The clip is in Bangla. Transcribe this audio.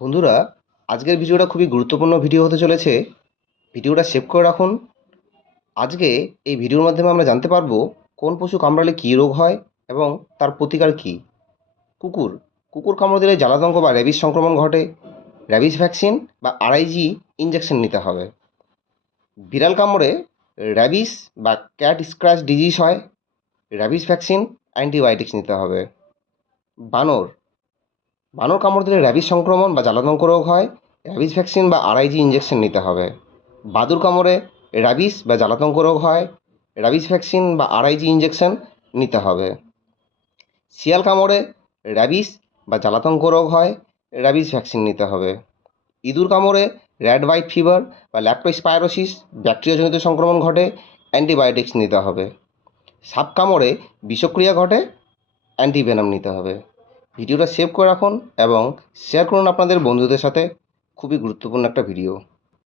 বন্ধুরা, আজকের ভিডিওটা খুবই গুরুত্বপূর্ণ ভিডিও হতে চলেছে। ভিডিওটা সেভ করে রাখুন। আজকে এই ভিডিওর মাধ্যমে আমরা জানতে পারবো কোন পশু কামড়ালে কী রোগ হয় এবং তার প্রতিকার কী। কুকুর কুকুর কামড় দিলে জ্বালাতঙ্ক বা র্যাবিস সংক্রমণ ঘটে। র্যাবিস ভ্যাকসিন বা আরআইজি ইঞ্জেকশন নিতে হবে। বিড়াল কামড়ে র্যাবিস বা ক্যাট স্ক্র্যাচ ডিজিজ হয়। র্যাবিস ভ্যাকসিন, অ্যান্টিবায়োটিক্স নিতে হবে। বানর বানর কামড় দিলে র্যাবিস সংক্রমণ বা জ্বালাতঙ্ক রোগ হয়। র্যাবিস ভ্যাকসিন বা আরআইজি ইঞ্জেকশন নিতে হবে। বাদুড় কামড়ে র্যাবিস বা জ্বালাতঙ্ক রোগ হয়। র্যাবিস ভ্যাকসিন বা আরআইজি ইঞ্জেকশন নিতে হবে। শিয়াল কামড়ে র্যাবিস বা জ্বালাতঙ্ক রোগ হয়। র্যাবিস ভ্যাকসিন নিতে হবে। ইঁদুর কামড়ে র্যাট হোয়াইট ফিভার বা ল্যাপ্টোস্পাইরোসিস ব্যাকটেরিয়াজনিত সংক্রমণ ঘটে। অ্যান্টিবায়োটিক্স নিতে হবে। সাপ কামড়ে বিষক্রিয়া ঘটে। অ্যান্টিভেনাম নিতে হবে। ভিডিওটা সেভ করে রাখুন এবং শেয়ার করুন আপনাদের বন্ধুদের সাথে। খুবই গুরুত্বপূর্ণ একটা ভিডিও।